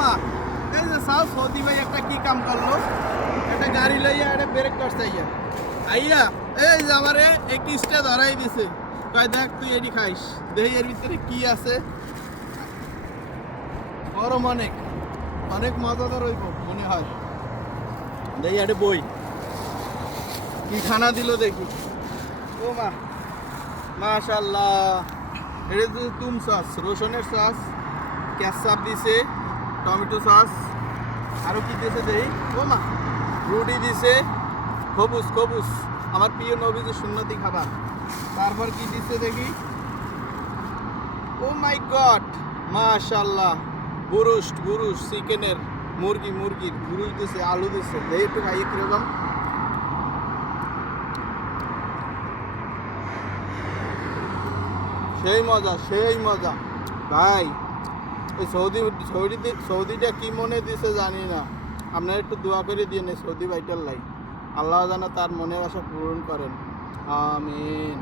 মা এই যে সাউ সৌদি ভাই একটা কি কাম করলো একটা গাড়ি লইয়া একটা ব্রেক করছে আইয়া এই যে আমারে এক ইস্টা ধরাই দিছে কয় দেখ তুই এডি খাইস দেহি এর ভিতরে কি আছে গরম অনেক অনেক মজাদার হইব মনে হয় দেহি একটা বই কি খানা দিল দেখি ও মা মাশাআল্লাহ এটা তো তুম সস রসুনের সস ক্যাচআপ দিছে টমেটো সস আরো কি দিছে দেই ও মা রুটি দিছে খবুস খবুস আমার প্রিয় নবীজি সুন্নতি খাবার তারপর কি দিছে দেখি ও মাই গড মাশাআল্লাহ বুরুস্ট চিকেনের মুরগির বুরুস্ট দিছে আলু দিছে দেই একটু খাইয়ে কিরকম সেই মজা ভাই এই সৌদিটা কি মনে দিছে জানি না আপনারা একটু দোয়া করে দিয়ে সৌদি ভাইটার লাই আল্লাহ যেন তার মনের আশা পূরণ করেন আমিন।